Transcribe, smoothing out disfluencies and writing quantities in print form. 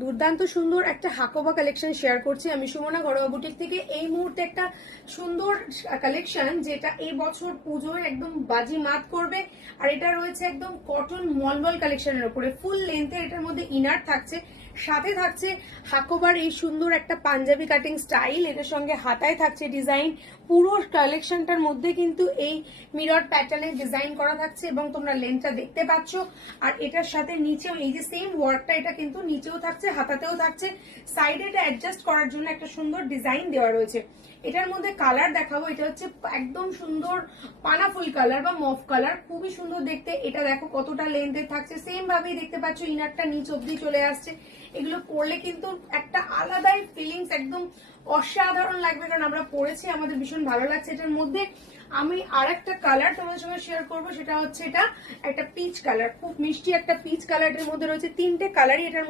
দুর্দান্ত সুন্দর একটা হাকোবা কালেকশন শেয়ার করছি আমি সুমনা ঘরোয়া বুটিক থেকে। এই মুহূর্তে একটা সুন্দর কালেকশন যেটা এই বছর পুজোয় একদম বাজি মাত করবে। আর এটা রয়েছে একদম কটন মলমল কালেকশনের উপরে, ফুল লেন্থের এটার মধ্যে ইনার থাকছে, সাথে থাকছে হাকোবার এই সুন্দর একটা পাঞ্জাবি কাটিং স্টাইল, এটার সঙ্গে হাতায় থাকছে ডিজাইন। পুরো কালেকশনটার মধ্যে কিন্তু এই মিরর প্যাটার্নের ডিজাইন করা থাকছে এবং তোমরা লেন্থটা দেখতে পাচ্ছ। আর এটার সাথে নিচেও এই যে সেম ওয়ার্কটা, এটা কিন্তু নিচেও থাকছে, হাতাতেও থাকছে, সাইডে এটা অ্যাডজাস্ট করার জন্য একটা সুন্দর ডিজাইন দেওয়া রয়েছে। এটার মধ্যে কালার দেখাবো, এটা হচ্ছে একদম সুন্দর পানাফুল কালার বা মফ কালার, খুবই সুন্দর দেখতে। এটা দেখো কতটা লেন্থে থাকছে, সেম ভাবেই দেখতে পাচ্ছ ইনারটা নিচ অব্দি চলে আসছে। এগুলো পরলে কিন্তু একটা আলাদাই ফিলিংস, একদম অসাধারণ লাগবে, কারণ আমরা পরেছি, আমাদের ভীষণ ভালো লাগছে। এটার মধ্যে আমি আর একটা কালার তোমাদের সঙ্গে শেয়ার করবো, সেটা হচ্ছে এটা একটা পিচ কালার, খুব মিষ্টি একটা পিচ কালার এর মধ্যে রয়েছে। তিনটে কালারই এটার